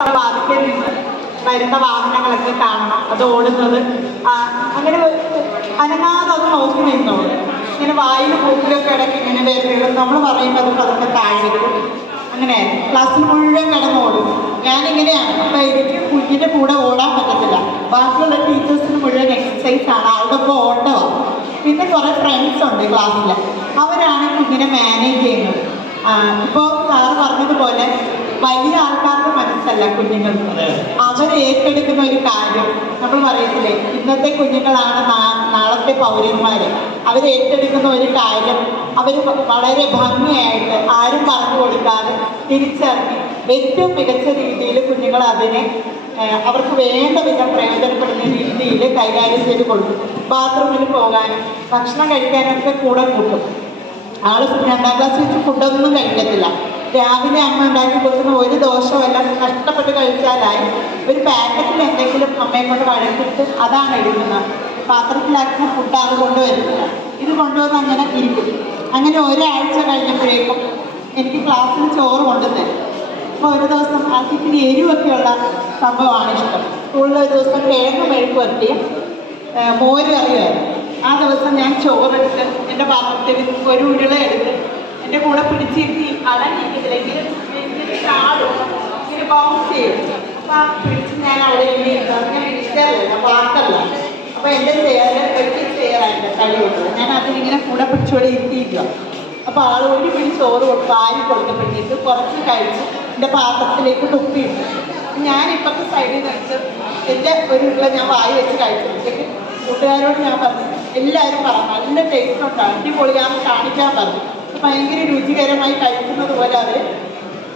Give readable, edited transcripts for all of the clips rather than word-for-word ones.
വാതിക്കൽ നിന്ന് വരുന്ന വാഹനങ്ങളൊക്കെ കാണണം, അത് ഓടുന്നത്. അങ്ങനെ അനങ്ങാതെ അത് നോക്കി നിന്നോളൂ. ഇങ്ങനെ വായിൽ മൂക്കിലൊക്കെ ഇടയ്ക്ക് ഇങ്ങനെ വരുന്നത് നമ്മൾ പറയുമ്പോൾ അത് പതുക്കെ താഴെടുക്കും. അങ്ങനെ ക്ലാസ്സിൽ മുഴുവൻ കിടന്നോടും. ഞാനിങ്ങനെയാണ്. അപ്പം എനിക്ക് കുഞ്ഞിൻ്റെ കൂടെ ഓടാൻ പറ്റത്തില്ല. ബാക്കിയുള്ള ടീച്ചേഴ്സിന് മുഴുവൻ എക്സസൈസാണ്, ആളുടെ ഒപ്പം ഓട്ടമാണ്. പിന്നെ കുറേ ഫ്രണ്ട്സ് ഉണ്ട് ക്ലാസ്സിൽ, അവരാണ് കുഞ്ഞിനെ മാനേജ് ചെയ്യുന്നത്. ഇപ്പോൾ സാറ് പറഞ്ഞതുപോലെ വലിയ ആൾക്കാരുടെ മനസ്സല്ല കുഞ്ഞുങ്ങൾക്ക്, അവർ ഏറ്റെടുക്കുന്ന ഒരു കാര്യം. നമ്മൾ പറയത്തില്ലേ, ഇന്നത്തെ കുഞ്ഞുങ്ങളാണ് നാളത്തെ പൗരന്മാർ. അവർ ഏറ്റെടുക്കുന്ന ഒരു കാര്യം അവർ വളരെ ഭംഗിയായിട്ട് ആരും പറഞ്ഞു കൊടുക്കാതെ തിരിച്ചറിഞ്ഞ് ഏറ്റവും മികച്ച രീതിയിൽ കുഞ്ഞുങ്ങൾ അതിനെ അവർക്ക് വേണ്ട വിധം പ്രയോജനപ്പെടുന്ന രീതിയിൽ കൈകാര്യം ചെയ്ത് കൊടുക്കും. ബാത്റൂമിൽ പോകാനും ഭക്ഷണം കഴിക്കാനൊക്കെ കൂടെ കൂട്ടും. ആൾ 2ാം ക്ലാസ് വെച്ച് ഫുഡൊന്നും കഴിക്കത്തില്ല. രാവിലെ അമ്മ ഉണ്ടാക്കി കൊടുക്കുന്ന ഒരു ദോശമല്ല കഷ്ടപ്പെട്ട് കഴിച്ചാലായി ഒരു പാക്കറ്റിൽ എന്തെങ്കിലും അമ്മയെ കൊണ്ട് വഴക്കിട്ട് അതാണ് എടുക്കുന്നത്. പാത്രത്തിലാക്കുന്ന ഫുഡാണ് കൊണ്ടുവരുന്നത്. ഇത് കൊണ്ടുവന്ന് അങ്ങനെ ഇരിക്കും. അങ്ങനെ ഒരാഴ്ച കഴിഞ്ഞപ്പോഴേക്കും എനിക്ക് ക്ലാസ്സിൽ ചോറ് കൊണ്ടുതരും. അപ്പോൾ ഒരു ദിവസം ആക്കിത്തിന് എരിവൊക്കെയുള്ള സംഭവമാണ് ഇഷ്ടം. സ്കൂളിൽ ഒരു ദിവസം കിഴങ്ങ് മെഴുക്ക് വരട്ടിയും മോര് കറിയായിരുന്നു. ആ ദിവസം ഞാൻ ചോറെടുത്ത് എൻ്റെ പാത്രത്തിൽ ഒരു ഉരുള എടുത്ത് എൻ്റെ കൂടെ പിടിച്ചിരുത്തി അടങ്ങിയിരിക്കത്തില്ലെങ്കിൽ ചാടും, ഇങ്ങനെ ബൗൺസ് ചെയ്യും. അപ്പം ആ പിടിച്ച് ഞാൻ അവിടെ അങ്ങനെ ഇഷ്ടമല്ല, പാർക്കല്ല. അപ്പോൾ എൻ്റെ ചെയറായിട്ട് കഴിവുള്ളത് ഞാൻ അതിനിങ്ങനെ കൂടെ പിടിച്ചോടെ ഇരുത്തിയിരിക്കുക. അപ്പോൾ ആൾ ഒരു പിടി ചോറ് വാരി കൊടുത്തപ്പോഴത്തേക്ക് കുറച്ച് കഴിച്ച് എൻ്റെ പാത്രത്തിലേക്ക് തുപ്പിയിട്ടു. ഞാനിപ്പോഴത്തെ സൈഡിൽ നിന്ന് എൻ്റെ ഒരു ഉരുള ഞാൻ വായി വെച്ച് കഴിച്ചപ്പോഴത്തേക്ക് കൂട്ടുകാരോട് ഞാൻ പറഞ്ഞു, എല്ലാവരും പറഞ്ഞു നല്ല ടേസ്റ്റ് ഉണ്ട്, അടിപൊളിയാണെന്ന് കാണിക്കാൻ പറഞ്ഞു. ഭയങ്കര രുചികരമായി കഴിക്കുന്നത് പോലെ അത്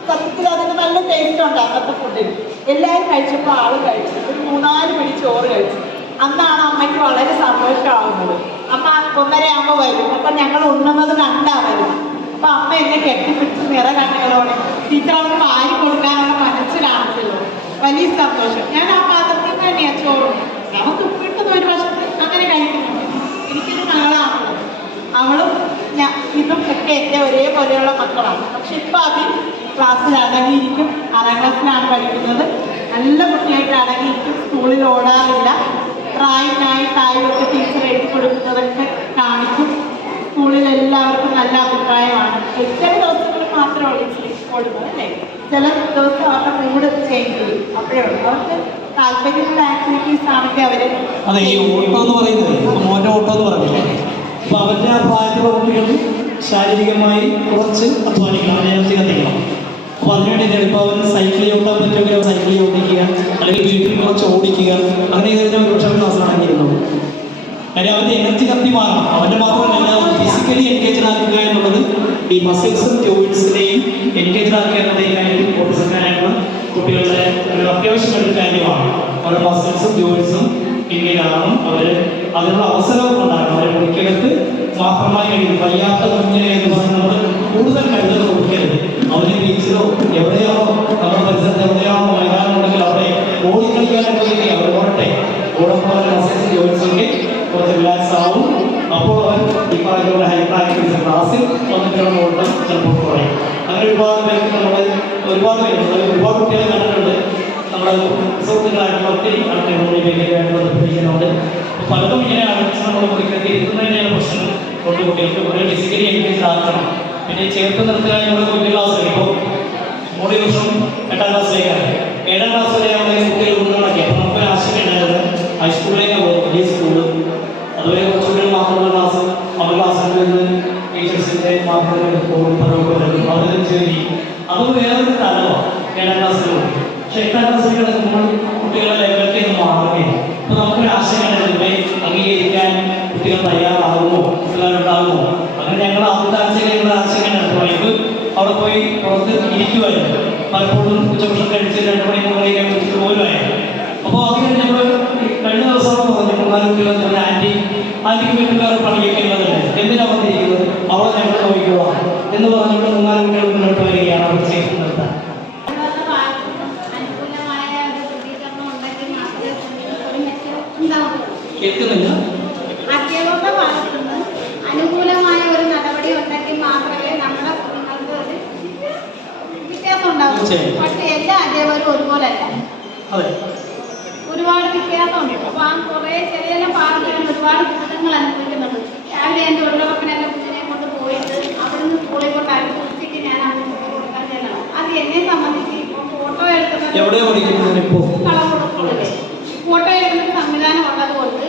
സത്യത്തിൽ അതിന് നല്ല ടേസ്റ്റ് ഉണ്ട് അന്നത്തെ ഫുഡിന്. എല്ലാവരും കഴിച്ചപ്പോൾ ആൾ കഴിച്ചു ഒരു 3-4 പിടി ചോറ് കഴിച്ചു. അന്നാണ് അമ്മയ്ക്ക് വളരെ സന്തോഷമാകുന്നത്. അമ്മ 1:30 ആകുമ്പോൾ വരും. അപ്പം ഞങ്ങൾ ഉണ്ണുന്നത് കണ്ടാ വരും. അപ്പം അമ്മ എന്നെ കെട്ടിപ്പിടിച്ച് നിറ കണ്ണുകളോടെ ടീച്ചർ അവർക്ക് വാരി കൊടുക്കാനുള്ള മനസ്സ് കാണത്തില്ലോ, വലിയ സന്തോഷം. ഞാൻ ആ പാത്രത്തിൽ തന്നെയാണ് ചോറും അവൻ തുപ്പിട്ടത് ഒരു വശത്ത് അങ്ങനെ കഴിക്കുന്നുണ്ട്. എനിക്കൊരു മകളാണല്ലോ, അവളും ഇതും ഒക്കെ എൻ്റെ ഒരേപോലെയുള്ള മക്കളാണ്. പക്ഷെ ഇപ്പം അതിൽ ക്ലാസ്സിൽ അടങ്ങിയിരിക്കും. 6ാം ക്ലാസ്സിലാണ് പഠിക്കുന്നത്. നല്ല കുട്ടിയായിട്ട് അടങ്ങിയിരിക്കും. സ്കൂളിൽ ഓടാറില്ല. റായിനായിട്ടായൊക്കെ ടീച്ചർ എഴുതി കൊടുക്കുന്നതൊക്കെ കാണിക്കും. സ്കൂളിൽ എല്ലാവർക്കും നല്ല അഭിപ്രായമാണ്. ചില ദിവസങ്ങളിൽ മാത്രമേ ഉള്ളൂ ഓടുന്നത് അല്ലേ. ചില ദിവസം അവരുടെ മൂഡ് ചേഞ്ച് ചെയ്യും. അപ്പോഴേ ഉള്ളൂ അവർക്ക് താല്പര്യമുള്ള ആക്ടിവിറ്റീസ് ആണെങ്കിൽ അവർ അതെ. ഈ ഓട്ടം എന്ന് പറയുന്നത് മോൻ്റെ ഓട്ടം എന്ന് പറഞ്ഞില്ലേ, അപ്പോൾ അവരുടെ ആ പ്രായത്തിലുള്ള കുട്ടികൾ ശാരീരികമായി കുറച്ച് അധ്വാനിക്കണം, എനർജി കത്തിക്കണം. അപ്പോൾ അതിനുവേണ്ടിയിട്ടാണ് ഇപ്പോൾ അവൻ സൈക്കിൾ ചവിട്ടാൻ പറ്റുമെങ്കിൽ സൈക്കിൾ ചവിട്ടിക്കുക, അല്ലെങ്കിൽ വീട്ടിൽ കുറച്ച് ഓടിക്കുക, അങ്ങനെ ചെയ്താൽ ഒരു വർഷം ക്ലാസ്സിലാണെങ്കിരുന്നുള്ളൂ. കാര്യം അവൻ്റെ എനർജി കത്തി മാറണം. അവൻ്റെ മാത്രമല്ല ഫിസിക്കലി എൻഗേജഡ് ആക്കുക എന്നുള്ളത് ഈ മസിൽസും ജോയിൻസിനെയും എൻഗേജഡ് ആക്കുക എന്നതിനായിട്ട് ഓട്ടിസക്കാരായിട്ടുള്ള കുട്ടികളുടെ ഒരു അത്യാവശ്യമായ ഒരു കാര്യമാണ്. അവരുടെ മസിൽസും ജോയിൻസും എൻഗേജ് ആകണം. അവർ അതിനുള്ള അവസരവും ഉണ്ടാകണം. അവരെ കുടിക്കകത്ത് മാത്രമായി കഴിയും. വയ്യാത്ത കുഞ്ഞിനെ എന്ന് പറഞ്ഞ് നമ്മൾ കൂടുതൽ കരുതൽ കൊടുക്കരുത്. അവന് ബീച്ചിലോ എവിടെയാണോ നമ്മുടെ പരിസരത്ത് എവിടെയാണോ മൈതാനം ഉണ്ടെങ്കിൽ അവിടെ ഓടിക്കളിക്കാനൊക്കെ അവർ ഓടട്ടെ. ഓടുമ്പോൾ മസിൽസ് ജോയിൻസൊക്കെ കുറച്ച് റിലാക്സ് ആവും. അപ്പോൾ അവൻ ഈ പറഞ്ഞ ഹൈപ്പർ ആക്ടിവിറ്റീസ് ക്ലാസ്സിൽ വന്നിട്ടുള്ള ഓട്ടം ചിലപ്പോൾ കുറയും. അങ്ങനെ ഒരുപാട് പേർക്ക് ഒരുപാട് കുട്ടികളെ കണ്ടിട്ടുണ്ട്. നമ്മുടെ സുഹൃത്തുക്കളായിട്ടുള്ള ഒത്തിരി ആൾക്കാർ പഠിപ്പിക്കുന്നുണ്ട്. അപ്പോൾ പലതും ഇങ്ങനെയാണ് നമ്മൾ മുറിക്കത്തി എത്തുന്നതിനുള്ള പ്രശ്നം കൊണ്ട് കുട്ടികൾക്ക് ഒരു ഫിസിക്കലി എൻഗേജ് ആക്കണം. പിന്നെ ചേർത്ത് നിർത്തുക എന്നുള്ള കുഞ്ഞു ക്ലാസ് ഇപ്പോൾ മോഡി വർഷം 8ാം ക്ലാസ്സിലേക്കാണ്. 7ാം ക്ലാസ് വരെ നമ്മുടെ കുട്ടികൾ കൊണ്ടുനടക്കി. അപ്പോൾ നമുക്കൊരു ആശയം ഉണ്ടായത് ഹൈസ്കൂളിലേക്ക് പോകും, വലിയ സ്കൂള്, അതുവരെ കുറച്ച് കുട്ടികൾ മാത്രമുള്ള ക്ലാസ്. അവർ ക്ലാസ്സിൽ നിന്ന് ടീച്ചേഴ്സിൻ്റെ മാത്രം അവരും ചേരി, അത് വേറൊരു തലമാണ് 7ാം ക്ലാസ്സിൽ. പക്ഷെ 8ാം ക്ലാസ്സിൽ കിടക്കുമ്പോൾ കുട്ടികളുടെ ലെവലൊക്കെ ഒന്ന് മാറുകയാണ്. അപ്പോൾ നമുക്കൊരു ആശയമാണ് ഇതിനെ അംഗീകരിക്കാൻ കുട്ടികൾ തയ്യാറാകുമോ, പിള്ളേരുണ്ടാകുമോ. അങ്ങനെ ഞങ്ങൾ ആദ്യത്തെ ആശയമുള്ള ആശയമാണ്. വൈഫ് അവിടെ പോയി പുറത്ത് ഇരിക്കുമായിരുന്നു. പലപ്പോഴും ഉച്ചഭക്ഷണം കഴിച്ച് 2 മണി 3 മണിയൊക്കെ വിളിച്ചിട്ട് പോലുമായിരുന്നു. അപ്പോൾ അത് ഞങ്ങൾ കഴിഞ്ഞ ദിവസമാണ് പറഞ്ഞു, കുട്ടികൾ ഞങ്ങളുടെ ആൻറ്റിക്ക് വീട്ടുകാർ പണിയൊക്കെ ഉള്ളതല്ലേ, എന്തിനാണ് വന്നിരിക്കുന്നത്, അവളെ ഞങ്ങൾ നോക്കിക്കോളാം എന്ന് പറഞ്ഞിട്ട് 3-4 കുട്ടികൾ മുന്നോട്ട് വരികയാണ്. അവർ ചേർത്ത് നിർത്താൻ കേൾക്കുന്നില്ല. അനുകൂലമായ ഒരു നടപടി ഉണ്ടെങ്കിൽ മാത്രമേ നമ്മുടെ കുഞ്ഞുങ്ങൾക്ക് ഒരു വ്യത്യാസം ഉണ്ടാവൂ. പക്ഷേ എല്ലാ അധ്യാപകരും ഒരുപോലല്ല. അതെ. ഒരുപാട് വ്യത്യാസമുണ്ട്. അപ്പോൾ ആ കുറേ ചില ചില പാർട്ടികൾ ഒരുപാട് ദുരിതങ്ങൾ അനുഭവിക്കുന്നുണ്ട്. രാവിലെ എൻ്റെ ഉള്ളവർക്ക് എൻ്റെ കുഞ്ഞിനെ കൊണ്ട് പോയിട്ട് അവിടുന്ന് സ്കൂളിൽ കൊണ്ടാക്കി ഉച്ചയ്ക്ക് ഞാൻ അവിടെ കൊടുക്കാൻ ചെല്ലണം. അത് എന്നെ സംബന്ധിച്ച് ഇപ്പോൾ ഫോട്ടോ എടുക്കുന്നത് എവിടെയോ പഠിക്കുന്നത് ഇപ്പോൾ കളം കൊടുക്കുന്നത് ഫോട്ടോ എടുക്കുന്ന സംവിധാനം ഉള്ളതുകൊണ്ട്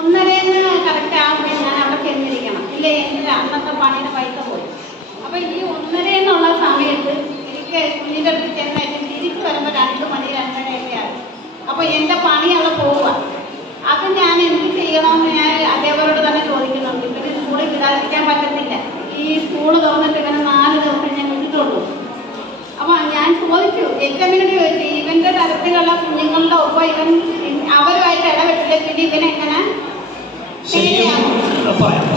1:30 കറക്റ്റ് ആകുമ്പോൾ ഞാൻ അവിടെ ചെന്നിരിക്കണം. ഇല്ലേ എൻ്റെ അന്നത്തെ പണിയുടെ പൈസ പോയി. അപ്പോൾ ഈ 1:30 സമയത്ത് എനിക്ക് കുഞ്ഞിൻ്റെ അടുത്ത് ചെന്നിട്ട് തിരിച്ച് വരുമ്പോൾ 2 മണി 2:30 ആകും. അപ്പോൾ എൻ്റെ പണി അവിടെ പോവുക. അത് ഞാൻ എന്ത് ചെയ്യണമെന്ന് ഞാൻ അതേപോലോട് തന്നെ ചോദിക്കുന്നുണ്ട്. ഇവര് സ്കൂളിൽ വിടാതിരിക്കാൻ പറ്റത്തില്ല. ഈ സ്കൂൾ തുറന്നിട്ട് ഇവനെ 4 ദിവസം ഞാൻ വിട്ടിട്ടുള്ളൂ. അപ്പോൾ ഞാൻ ചോദിച്ചു, HM-നോട് ചോദിച്ചു, ഇവൻ്റെ തരത്തിലുള്ള കുഞ്ഞുങ്ങളുടെ ഒപ്പം ഇവൻ അവരുമായിട്ട് ഇടപെട്ടില്ല, പിന്നെ ഇവനെങ്ങനെ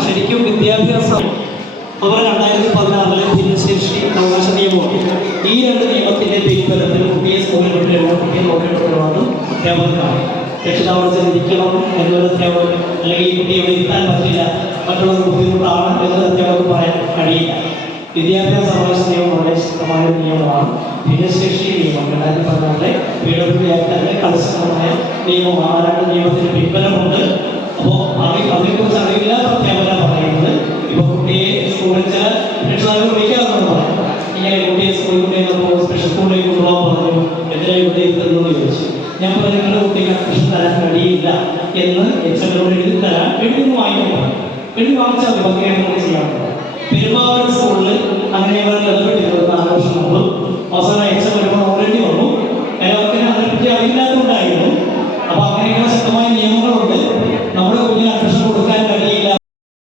ശരിക്കും വിദ്യാഭ്യാസം അവർ 2016 ഭിന്നശേഷി അവകാശ നിയമമുണ്ട്. ഈ 2 നിയമത്തിന്റെ പിൻബലത്തിൽ കുട്ടിയെ സ്കൂളിൽ വിട്ടുകഴിഞ്ഞാൽ കുട്ടിയെ നോക്കേണ്ടത് അധ്യാപകർക്കാണ്. രക്ഷിതാവ് ചിന്തിക്കണം എന്നൊരു അധ്യാപകർ, അല്ലെങ്കിൽ ഈ കുട്ടിയെ വരുത്താൻ പറ്റില്ല, മറ്റുള്ളത് ബുദ്ധിമുട്ടാണ് എന്നൊരു അധ്യാപകർക്ക് പറയാൻ കഴിയില്ല. വിദ്യാഭ്യാസ അവകാശ നിയമം വളരെ ശക്തമായ നിയമമാണ്. ഭിന്നശേഷി നിയമം 2016 PWD ആക്ടിലെ കർശനമായ നിയമമാണ്. 2 നിയമത്തിന് പിൻബലമുണ്ട്. അപ്പോൾ അതിനെക്കുറിച്ച് അറിയില്ലാത്ത അധ്യാപകരാ പറയുന്നത്. ഇപ്പോൾ കുട്ടിയെ സ്കൂളിൽ ചില രക്ഷിതാക്കൾ വിളിക്കാമെന്ന് പറയാം, ഇങ്ങനെ കുട്ടിയെ സ്കൂളിൽ കൊണ്ടുവന്നപ്പോൾ സ്പെഷ്യൽ സ്കൂളിലേക്ക് കൊണ്ടുപോകാൻ പറഞ്ഞു, എന്തിനായി കൊണ്ടുവരുന്നതെന്ന് ചോദിച്ചു. ഞാൻ പറഞ്ഞു, നിങ്ങളുടെ കുട്ടിക്ക് അഡ്മിഷൻ തരാൻ കഴിയില്ല എന്ന് HM-നോട് എഴുതി വാങ്ങിക്കണം. എഴുതി വാങ്ങിച്ചാൽ മതി, ബാക്കിയായിട്ട് നമുക്ക് ചെയ്യാറുണ്ട്. പെരുമ്പാവൂർ സ്കൂളിൽ അങ്ങനെ